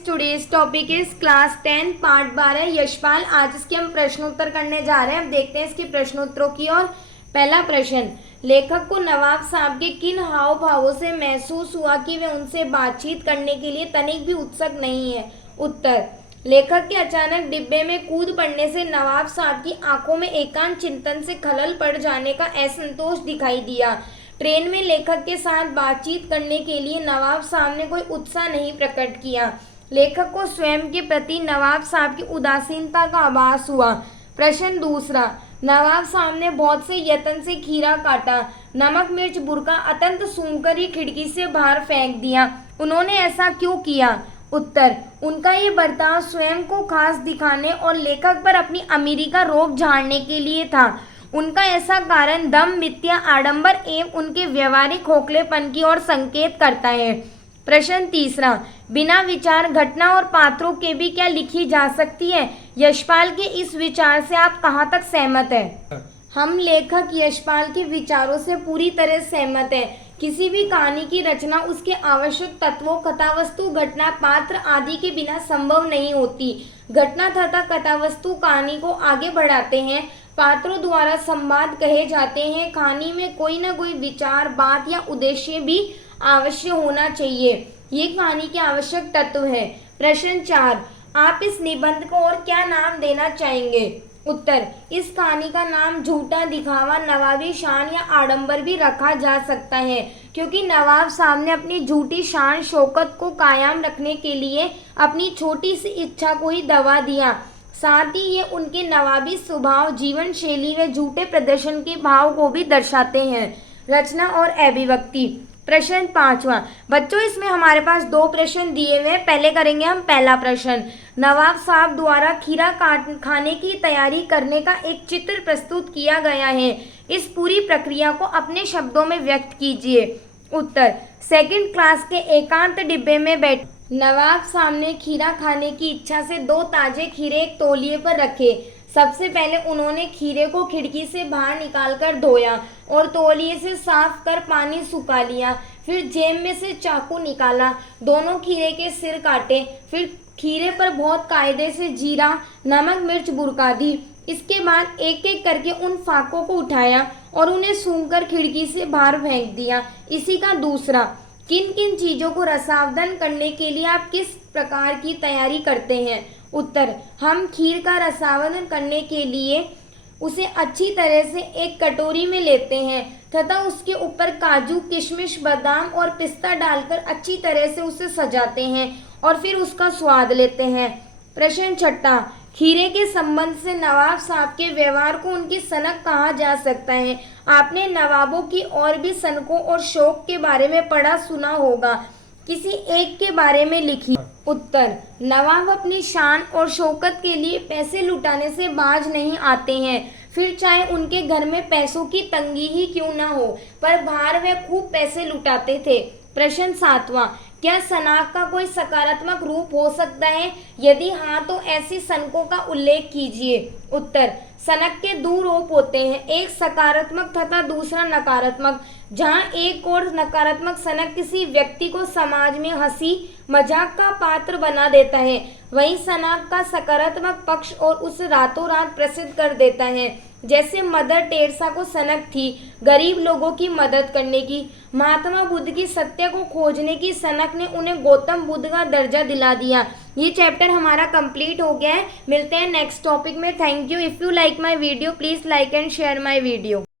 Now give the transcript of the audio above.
Today's topic is class 10 part 12 Yashpal. आज इसके हम प्रश्नोत्तर करने जा रहे हैं। अब देखते हैं इसके प्रश्नोत्तरों की ओर। पहला प्रश्न, लेखक को नवाब साहब के किन हाव भावों से महसूस हुआ कि वे उनसे बातचीत करने के लिए तनिक भी उत्सुक नहीं है। उत्तर, लेखक के अचानक डिब्बे में कूद पड़ने से नवाब साहब की आंखों में एकांत चिंतन से खलल पड़ जाने का असंतोष दिखाई दिया। ट्रेन में लेखक के साथ बातचीत करने के लिए नवाब साहब ने कोई उत्साह नहीं प्रकट किया। लेखक को स्वयं के प्रति नवाब साहब की उदासीनता का आभास हुआ। प्रश्न दूसरा, नवाब साहब ने बहुत से यत्न से खीरा काटा, नमक मिर्च बुरका अत्यंत सूंघकर ही खिड़की से बाहर फेंक दिया। उन्होंने ऐसा क्यों किया? उत्तर, उनका ये बर्ताव स्वयं को खास दिखाने और लेखक पर अपनी अमीरी का रोब झाड़ने के लिए था। उनका ऐसा कारण दम मिथ्या आडंबर एवं उनके व्यवहारिक खोखलेपन की ओर संकेत करता है। प्रश्न तीसरा, बिना विचार घटना और पात्रों के भी क्या लिखी जा सकती है? यशपाल के इस विचार से आप कहाँ तक सहमत हैं? हम लेखक यशपाल के विचारों से पूरी तरह सहमत हैं। किसी भी कहानी की रचना उसके आवश्यक तत्वों कथावस्तु घटना पात्र आदि के बिना संभव नहीं होती। घटना तथा कथावस्तु कहानी को आगे बढ़ाते हैं, पात्रों द्वारा संवाद कहे जाते हैं। कहानी में कोई न कोई विचार बात या उद्देश्य भी अवश्य होना चाहिए। ये कहानी के आवश्यक तत्व है। प्रश्न 4, आप इस निबंध को और क्या नाम देना चाहेंगे? उत्तर, इस कहानी का नाम झूठा दिखावा नवाबी शान या आडंबर भी रखा जा सकता है, क्योंकि नवाब साहब ने अपनी झूठी शान शौकत को कायम रखने के लिए अपनी छोटी सी इच्छा को ही दबा दिया। साथ ही ये उनके नवाबी स्वभाव, जीवन शैली व झूठे प्रदर्शन के भाव को भी दर्शाते हैं। रचना और अभिव्यक्ति। प्रश्न 5वां, बच्चों इसमें हमारे पास 2 प्रश्न दिए हुए हैं। पहले करेंगे हम पहला प्रश्न। नवाब साहब द्वारा खीरा खाने की तैयारी करने का एक चित्र प्रस्तुत किया गया है। इस पूरी प्रक्रिया को अपने शब्दों में व्यक्त कीजिए। उत्तर, सेकंड क्लास के एकांत डिब्बे में बैठ नवाब साहब ने खीरा खाने की इच्छा से 2 ताजे खीरे एक तौलिए पर रखे। सबसे पहले उन्होंने खीरे को खिड़की से बाहर निकालकर धोया और तौलिए से साफ कर पानी सुखा लिया। फिर जेब में से चाकू निकाला, दोनों खीरे के सिर काटे। फिर खीरे पर बहुत कायदे से जीरा नमक मिर्च बुरका दी। इसके बाद एक एक करके उन फाकों को उठाया और उन्हें सूंघकर खिड़की से बाहर फेंक दिया। इसी का दूसरा, किन किन चीज़ों को रसावधन करने के लिए आप किस प्रकार की तैयारी करते हैं? उत्तर, हम खीर का रसावधन करने के लिए उसे अच्छी तरह से एक कटोरी में लेते हैं तथा उसके ऊपर काजू किशमिश बादाम और पिस्ता डालकर अच्छी तरह से उसे सजाते हैं और फिर उसका स्वाद लेते हैं। प्रश्न 6, खीरे के संबंध से नवाब साहब के व्यवहार को उनकी सनक कहा जा सकता है। आपने नवाबों की और भी सनकों और शौक के बारे में पढ़ा सुना होगा, किसी एक के बारे में लिखिए। उत्तर, नवाब अपनी शान और शौकत के लिए पैसे लुटाने से बाज नहीं आते हैं, फिर चाहे उनके घर में पैसों की तंगी ही क्यों न हो, पर बाहर वे खूब पैसे लुटाते थे। प्रश्न 7वां, क्या सनाक का कोई सकारात्मक रूप हो सकता है? यदि हाँ तो ऐसी सनकों का उल्लेख कीजिए। उत्तर, सनक के 2 रूप होते हैं, एक सकारात्मक तथा दूसरा नकारात्मक। जहाँ एक और नकारात्मक सनक किसी व्यक्ति को समाज में हंसी मजाक का पात्र बना देता है, वहीं सनक का सकारात्मक पक्ष और उसे रातों रात प्रसिद्ध कर देता है। जैसे मदर टेरेसा को सनक थी गरीब लोगों की मदद करने की। महात्मा बुद्ध की सत्य को खोजने की सनक ने उन्हें गौतम बुद्ध का दर्जा दिला दिया। ये चैप्टर हमारा कंप्लीट हो गया है। मिलते हैं नेक्स्ट टॉपिक में। Thank you. If you like my video please like and share my video.